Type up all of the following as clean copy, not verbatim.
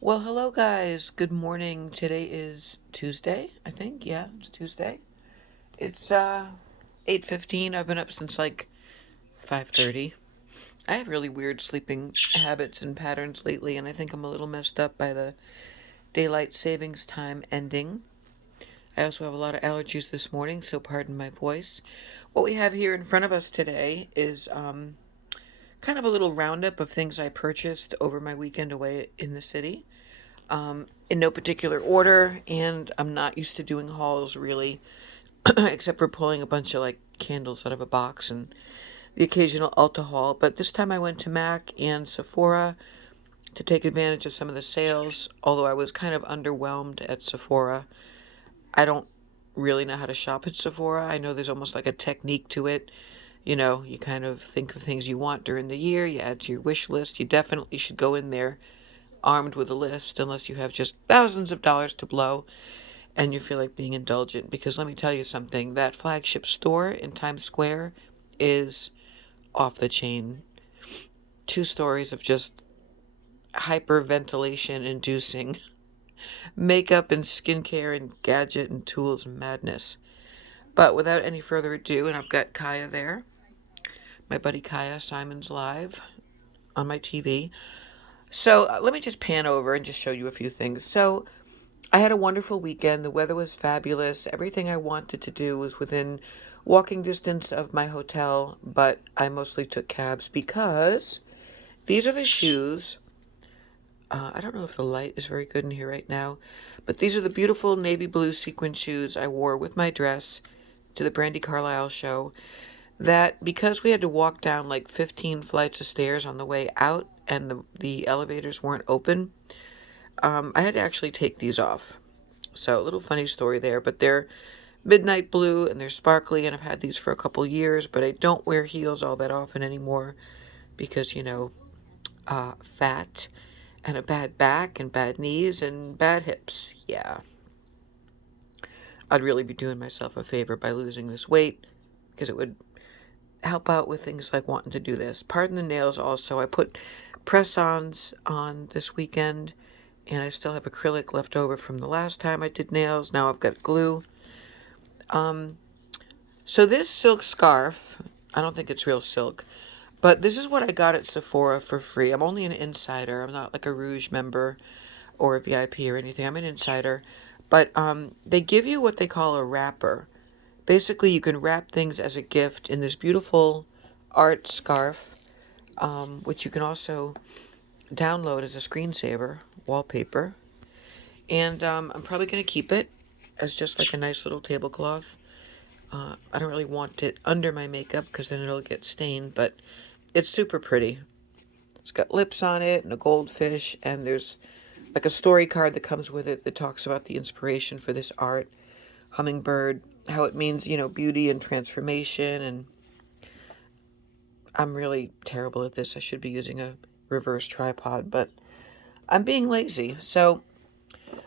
Well, hello guys. Good morning. Today is Tuesday, I think. Yeah, it's Tuesday. It's 8:15. I've been up since like 5:30. I have really weird sleeping habits and patterns lately, and I think I'm a little messed up by the daylight savings time ending. I also have a lot of allergies this morning, so pardon my voice. What we have here in front of us today is kind of a little roundup of things I purchased over my weekend away in the city. In no particular order, and I'm not used to doing hauls really, except for pulling a bunch of like candles out of a box and the occasional Ulta haul. But this time I went to Mac and Sephora to take advantage of some of the sales, although I was kind of underwhelmed at Sephora. I don't really know how to shop at Sephora. I know there's almost like a technique to it. You kind of think of things you want during the year, you add to your wish list. You definitely should go in there armed with a list unless you have just thousands of dollars to blow and you feel like being indulgent. Because let me tell you something, that flagship store in Times Square is off the chain. 2 stories of just hyperventilation inducing makeup and skincare and gadget and tools madness. But without any further ado, and I've got Kaya there, my buddy Kaya, Simon's Live on my TV. So let me just pan over and just show you a few things. So I had a wonderful weekend. The weather was fabulous. Everything I wanted to do was within walking distance of my hotel, but I mostly took cabs because these are the shoes. I don't know if the light is very good in here right now, but these are the beautiful navy blue sequin shoes I wore with my dress to the Brandy Carlisle show. That because we had to walk down like 15 flights of stairs on the way out and the elevators weren't open, I had to actually take these off. So a little funny story there, but they're midnight blue and they're sparkly, and I've had these for a couple years, but I don't wear heels all that often anymore because, fat and a bad back and bad knees and bad hips. Yeah, I'd really be doing myself a favor by losing this weight because it would help out with things like wanting to do this. Pardon the nails also. I put press-ons on this weekend and I still have acrylic left over from the last time I did nails. Now I've got glue. So this silk scarf, I don't think it's real silk, but this is what I got at Sephora for free. I'm only an insider. I'm not like a Rouge member or a VIP or anything. I'm an insider. But they give you what they call a wrapper. Basically, you can wrap things as a gift in this beautiful art scarf, which you can also download as a screensaver, wallpaper. And I'm probably going to keep it as just like a nice little tablecloth. I don't really want it under my makeup because then it'll get stained, but it's super pretty. It's got lips on it and a goldfish, and there's like a story card that comes with it that talks about the inspiration for this art, hummingbird, how it means, beauty and transformation. And I'm really terrible at this. I should be using a reverse tripod, but I'm being lazy. So,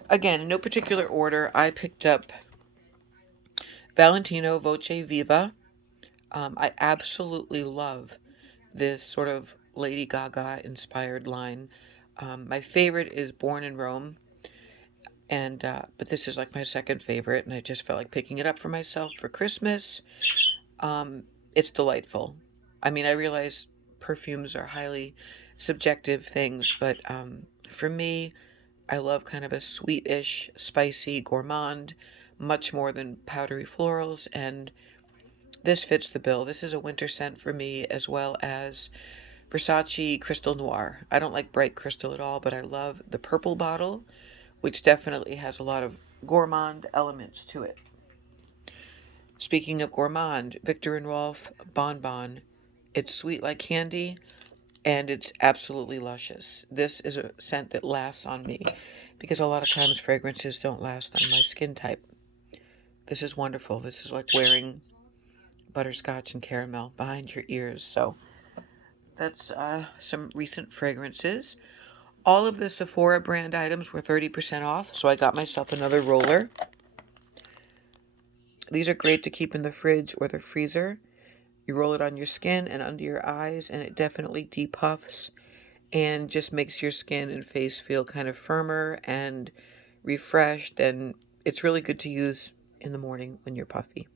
again, in no particular order, I picked up Valentino Voce Viva. I absolutely love this sort of Lady Gaga inspired line. My favorite is Born in Rome, and but this is like my second favorite, and I just felt like picking it up for myself for Christmas. It's delightful. I mean, I realize perfumes are highly subjective things, but for me, I love kind of a sweetish, spicy gourmand, much more than powdery florals, and this fits the bill. This is a winter scent for me, as well as Versace Crystal Noir. I don't like bright crystal at all, but I love the purple bottle, which definitely has a lot of gourmand elements to it. Speaking of gourmand, Victor and Rolf Bonbon. It's sweet like candy and it's absolutely luscious. This is a scent that lasts on me because a lot of times fragrances don't last on my skin type. This is wonderful. This is like wearing butterscotch and caramel behind your ears. So that's some recent fragrances. All of the Sephora brand items were 30% off, so I got myself another roller. These are great to keep in the fridge or the freezer. You roll it on your skin and under your eyes, and it definitely depuffs and just makes your skin and face feel kind of firmer and refreshed. And it's really good to use in the morning when you're puffy,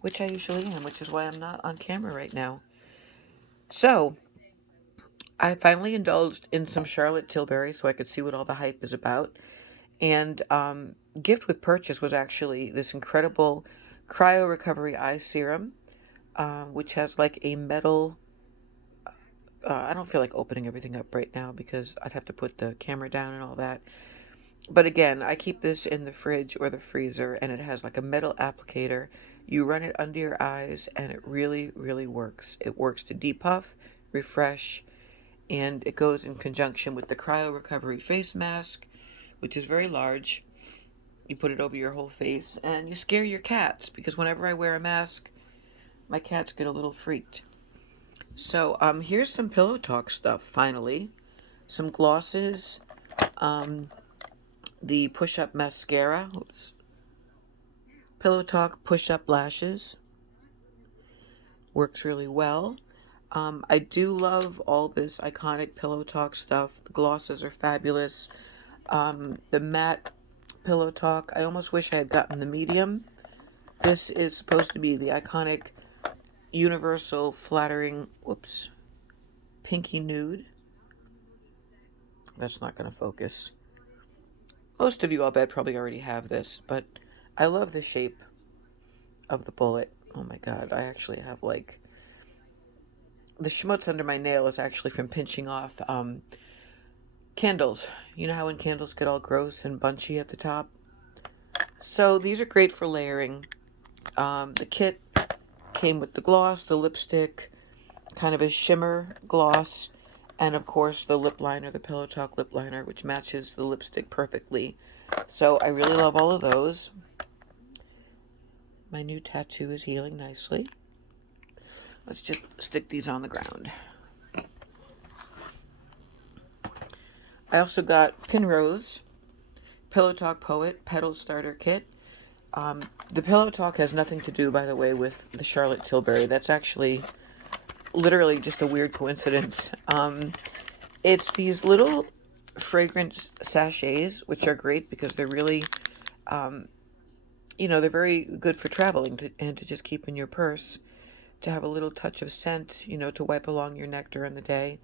which I usually am, which is why I'm not on camera right now. So I finally indulged in some Charlotte Tilbury so I could see what all the hype is about. And gift with purchase was actually this incredible Cryo Recovery Eye Serum, which has like a metal. I don't feel like opening everything up right now because I'd have to put the camera down and all that. But again, I keep this in the fridge or the freezer, and it has like a metal applicator. You run it under your eyes, and it really, really works. It works to depuff, refresh, and it goes in conjunction with the Cryo Recovery Face Mask, which is very large. You put it over your whole face, and you scare your cats, because whenever I wear a mask, my cats get a little freaked. So here's some Pillow Talk stuff, finally. Some glosses. The push-up mascara. Oops. Pillow Talk push-up lashes. Works really well. I do love all this iconic Pillow Talk stuff. The glosses are fabulous. The matte Pillow Talk, I almost wish I had gotten the medium. This is supposed to be the iconic universal flattering, whoops, pinky nude. That's not going to focus. Most of you, I'll bet, probably already have this, but I love the shape of the bullet. Oh my god, I actually have like, the schmutz under my nail is actually from pinching off candles. You know how when candles get all gross and bunchy at the top? So these are great for layering. The kit came with the gloss, the lipstick, kind of a shimmer gloss, and of course the lip liner, the Pillow Talk lip liner, which matches the lipstick perfectly. So I really love all of those. My new tattoo is healing nicely. Let's just stick these on the ground. I also got Pinrose Pillow Talk Poet Petal Starter Kit. The Pillow Talk has nothing to do, by the way, with the Charlotte Tilbury. That's actually literally just a weird coincidence. It's these little fragrance sachets, which are great because they're really, they're very good for traveling and to just keep in your purse, to have a little touch of scent, to wipe along your neck during the day.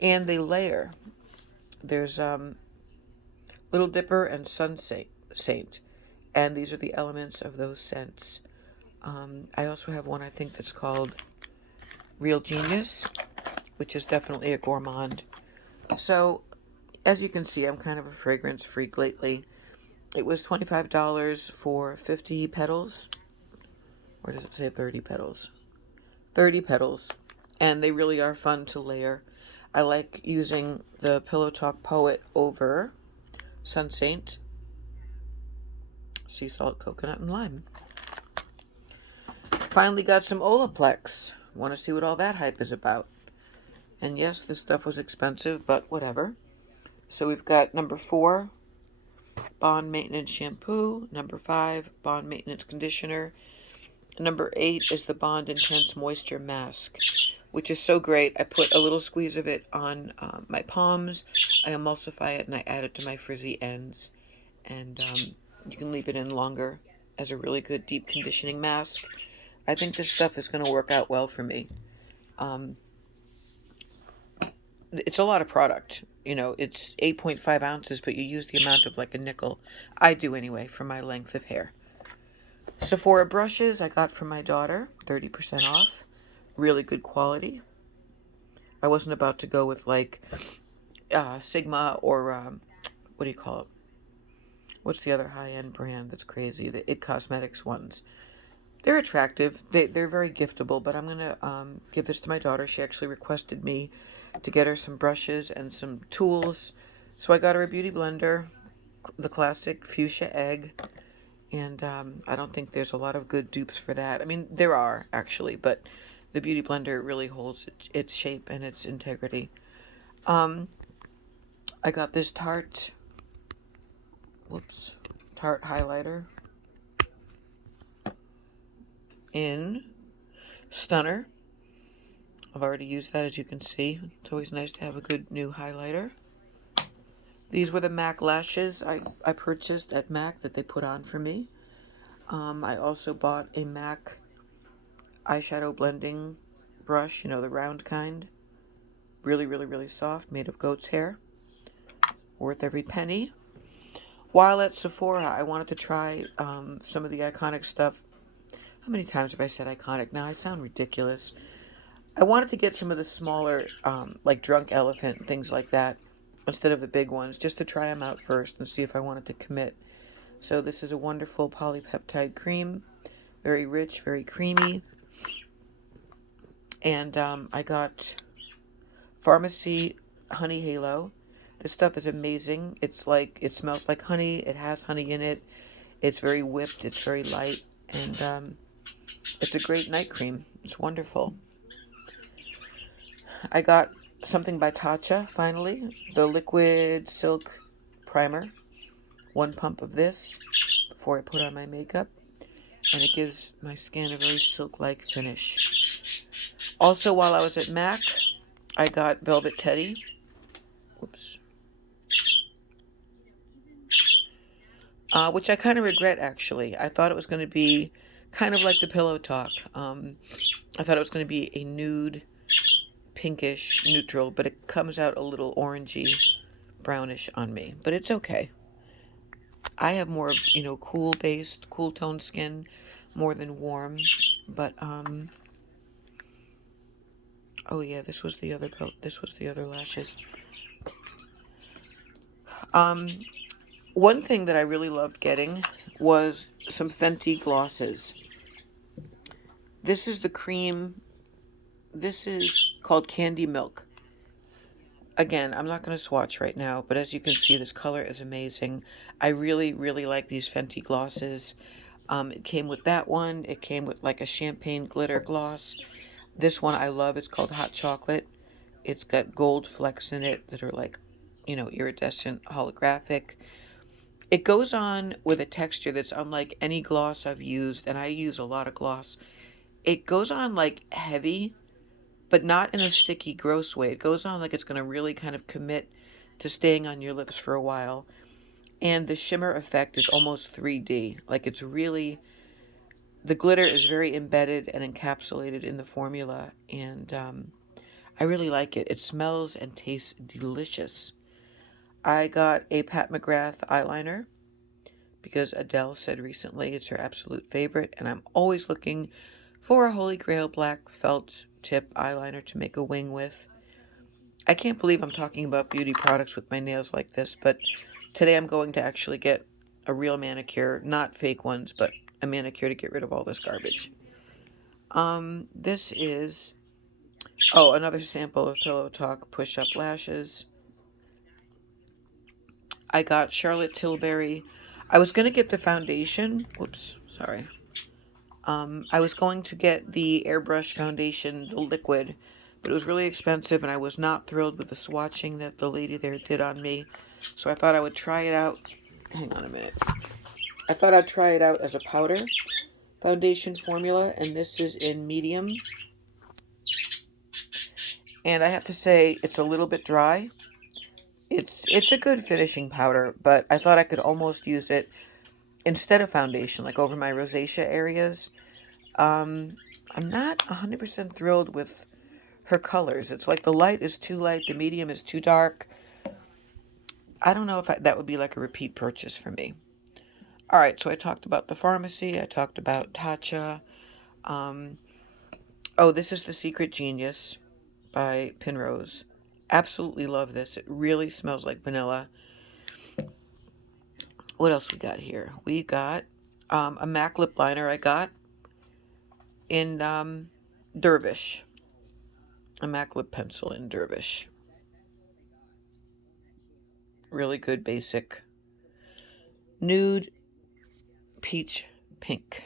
And they layer. There's Little Dipper and Sun Saint, and these are the elements of those scents. I also have one, I think, that's called Real Genius, which is definitely a gourmand. So, as you can see, I'm kind of a fragrance freak lately. It was $25 for 50 petals. Or does it say 30 petals? 30 petals. And they really are fun to layer. I like using the Pillow Talk Poet over Sun Saint, sea salt, coconut, and lime. Finally got some Olaplex. Want to see what all that hype is about. And yes, this stuff was expensive, but whatever. So we've got number 4, Bond Maintenance Shampoo. Number 5, Bond Maintenance Conditioner. Number 8 is the Bond Intense Moisture Mask, which is so great. I put a little squeeze of it on my palms. I emulsify it and I add it to my frizzy ends. And you can leave it in longer as a really good deep conditioning mask. I think this stuff is going to work out well for me. It's a lot of product. It's 8.5 ounces, but you use the amount of like a nickel. I do anyway, for my length of hair. Sephora Brushes I got from my daughter, 30% off. Really good quality. I wasn't about to go with like Sigma or what do you call it? What's the other high-end brand that's crazy? The It Cosmetics ones. They're attractive. They're very giftable, but I'm going to give this to my daughter. She actually requested me to get her some brushes and some tools. So I got her a beauty blender, the classic fuchsia egg. And I don't think there's a lot of good dupes for that. I mean, there are, actually, but the beauty blender really holds its shape and its integrity. I got this Tarte highlighter in Stunner. I've already used that, as you can see. It's always nice to have a good new highlighter. These were the Mac lashes I purchased at Mac that they put on for me. I also bought a Mac eyeshadow blending brush, you know, the round kind. Really, really, really soft, made of goat's hair. Worth every penny. While at Sephora, I wanted to try some of the iconic stuff. How many times have I said iconic? Now I sound ridiculous. I wanted to get some of the smaller, like Drunk Elephant and things like that, instead of the big ones, just to try them out first and see if I wanted to commit. So this is a wonderful polypeptide cream. Very rich, very creamy. And I got Pharmacy Honey Halo. This stuff is amazing. It's like, it smells like honey. It has honey in it. It's very whipped. It's very light. And it's a great night cream. It's wonderful. I got something by Tatcha, finally. The Liquid Silk Primer. 1 pump of this before I put on my makeup. And it gives my skin a very silk-like finish. Also, while I was at MAC, I got Velvet Teddy. Whoops. Which I kind of regret, actually. I thought it was going to be kind of like the Pillow Talk. I thought it was going to be a nude, pinkish, neutral, but it comes out a little orangey, brownish on me. But it's okay. I have more of, you know, cool-based, cool-toned skin, more than warm. But, oh yeah, this was the other lashes. One thing that I really loved getting was some Fenty Glosses. This is the cream. This is called Candy Milk. Again, I'm not going to swatch right now, but as you can see, this color is amazing. I really, really like these Fenty Glosses. It came with that one. It came with like a champagne glitter gloss. This one I love. It's called Hot Chocolate. It's got gold flecks in it that are like, you know, iridescent, holographic. It goes on with a texture that's unlike any gloss I've used, and I use a lot of gloss. It goes on like heavy, but not in a sticky, gross way. It goes on like it's going to really kind of commit to staying on your lips for a while. And the shimmer effect is almost 3D. Like, it's really, the glitter is very embedded and encapsulated in the formula. And I really like it. It smells and tastes delicious. I got a Pat McGrath eyeliner because Adele said recently it's her absolute favorite. And I'm always looking for a Holy Grail black felt tip eyeliner to make a wing with. I can't believe I'm talking about beauty products with my nails like this, but today I'm going to actually get a real manicure, not fake ones, but a manicure to get rid of all this garbage. This is, oh, another sample of Pillow Talk push-up lashes. I got Charlotte Tilbury. I was going to get the foundation. Whoops, sorry. I was going to get the Airbrush Foundation, the liquid, but it was really expensive, and I was not thrilled with the swatching that the lady there did on me. So I thought I would try it out. Hang on a minute. I thought I'd try it out as a powder foundation formula, and this is in medium. And I have to say, it's a little bit dry. It's a good finishing powder, but I thought I could almost use it instead of foundation, like over my rosacea areas. I'm not 100% thrilled with her colors. It's like the light is too light, the medium is too dark. I don't know if that would be like a repeat purchase for me. All right, so I talked about the pharmacy. I talked about Tatcha. Oh, this is the Secret Genius by Penrose. Absolutely love this. It really smells like vanilla. What else we got here? We got a MAC lip liner I got in Dervish. A MAC lip pencil in Dervish. Really good basic nude peach pink.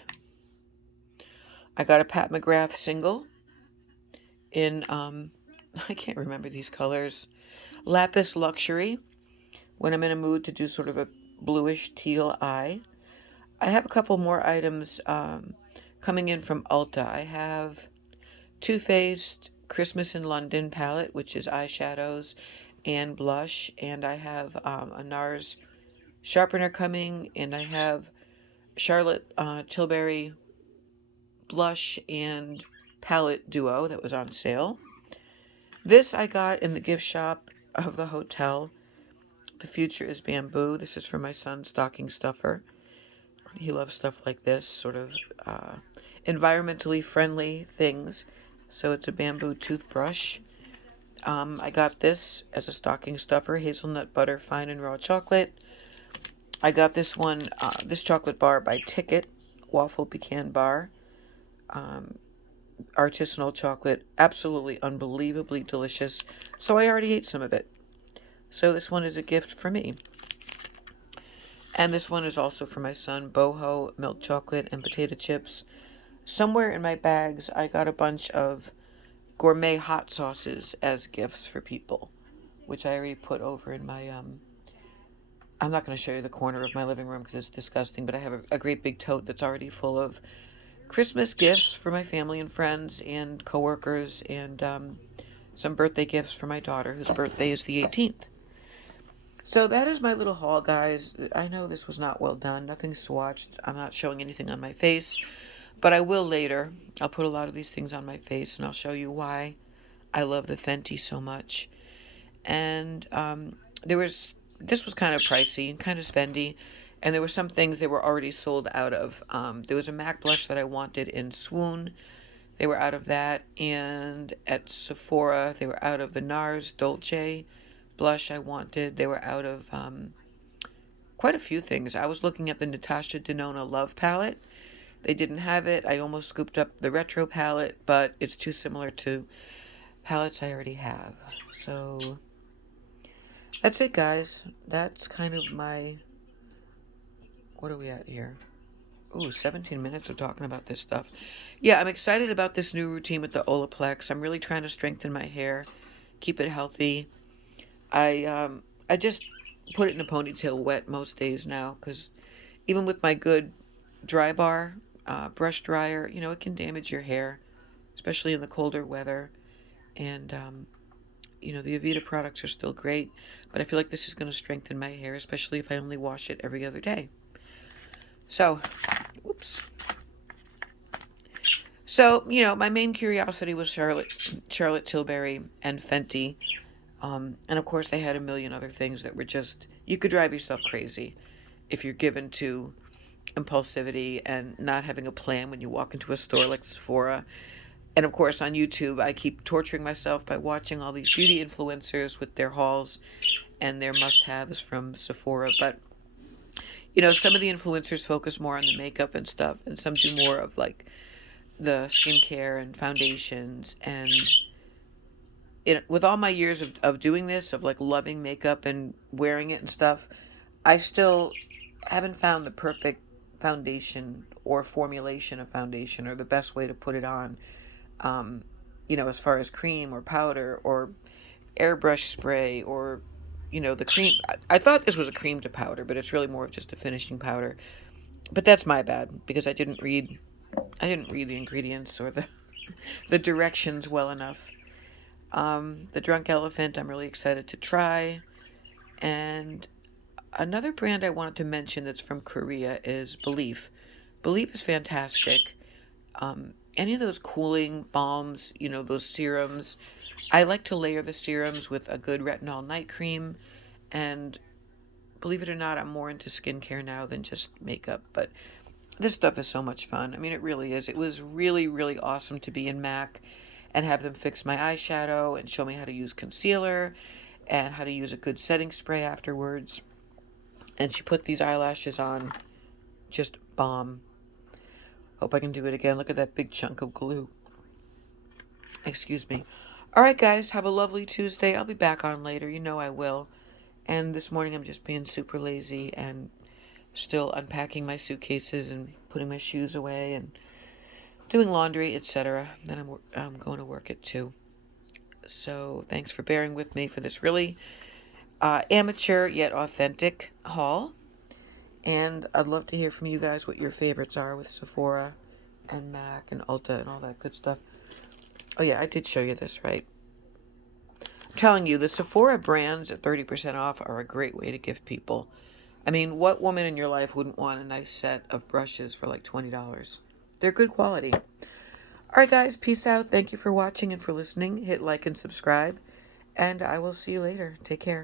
I got a Pat McGrath single in, I can't remember these colors. Lapis Luxury, when I'm in a mood to do sort of a bluish teal eye. I have a couple more items coming in from Ulta. I have Too Faced Christmas in London palette, which is eyeshadows and blush. And I have a NARS sharpener coming, and I have Charlotte Tilbury blush and palette duo that was on sale. This I got in the gift shop of the hotel. The future is bamboo. This is for my son's stocking stuffer. He loves stuff like this, sort of environmentally friendly things. So it's a bamboo toothbrush. I got this as a stocking stuffer, hazelnut butter, fine and raw chocolate. I got this one, this chocolate bar by Ticket, waffle pecan bar. Artisanal chocolate, absolutely unbelievably delicious. So I already ate some of it. So this one is a gift for me. And this one is also for my son, boho, milk chocolate, and potato chips. Somewhere in my bags, I got a bunch of gourmet hot sauces as gifts for people, which I already put over in my, I'm not going to show you the corner of my living room because it's disgusting, but I have a great big tote that's already full of Christmas gifts for my family and friends and coworkers, and some birthday gifts for my daughter, whose birthday is the 18th. So that is my little haul, guys. I know this was not well done. Nothing swatched. I'm not showing anything on my face, but I will later. I'll put a lot of these things on my face, and I'll show you why I love the Fenty so much. And this was kind of pricey and kind of spendy, and there were some things they were already sold out of. There was a MAC blush that I wanted in Swoon. They were out of that, and at Sephora, they were out of the NARS Dolce blush I wanted. They were out of quite a few things. I was looking at the Natasha Denona Love palette. They didn't have it. I almost scooped up the retro palette, but it's too similar to palettes I already have. So that's it, guys. That's kind of my... What are we at here? Ooh, 17 minutes of talking about this stuff. Yeah, I'm excited about this new routine with the Olaplex. I'm really trying to strengthen my hair, keep it healthy. I just put it in a ponytail wet most days now, because even with my good dry bar brush dryer, you know, it can damage your hair, especially in the colder weather. And you know, the Aveda products are still great, but I feel like this is going to strengthen my hair, especially if I only wash it every other day. So, oops. So, you know, my main curiosity was Charlotte Tilbury and Fenty. And of course, they had a million other things that were just, you could drive yourself crazy if you're given to impulsivity and not having a plan when you walk into a store like Sephora. And of course, on YouTube, I keep torturing myself by watching all these beauty influencers with their hauls and their must-haves from Sephora. But, you know, some of the influencers focus more on the makeup and stuff, and some do more of like the skincare and foundations. And with all my years of doing this, of like loving makeup and wearing it and stuff, I still haven't found the perfect foundation or formulation of foundation, or the best way to put it on. You know, as far as cream or powder or airbrush spray, or, you know, the cream. I thought this was a cream to powder, but it's really more of just a finishing powder. But that's my bad, because I didn't read the ingredients or the directions well enough. The Drunk Elephant, I'm really excited to try. And another brand I wanted to mention that's from Korea is Belief. Belief is fantastic. Any of those cooling balms, you know, those serums. I like to layer the serums with a good retinol night cream. And believe it or not, I'm more into skincare now than just makeup. But this stuff is so much fun. I mean, it really is. It was really, really awesome to be in MAC and have them fix my eyeshadow and show me how to use concealer and how to use a good setting spray afterwards. And she put these eyelashes on, just bomb. Hope I can do it again. Look at that big chunk of glue. Excuse me. All right, guys, have a lovely Tuesday. I'll be back on later. You know I will. And this morning I'm just being super lazy and still unpacking my suitcases and putting my shoes away and doing laundry, etc. Then I'm going to work at 2. So thanks for bearing with me for this really amateur yet authentic haul. And I'd love to hear from you guys what your favorites are with Sephora and MAC and Ulta and all that good stuff. Oh yeah, I did show you this, right? I'm telling you, the Sephora brands at 30% off are a great way to gift people. I mean, what woman in your life wouldn't want a nice set of brushes for like $20? They're good quality. All right, guys, peace out. Thank you for watching and for listening. Hit like and subscribe, and I will see you later. Take care.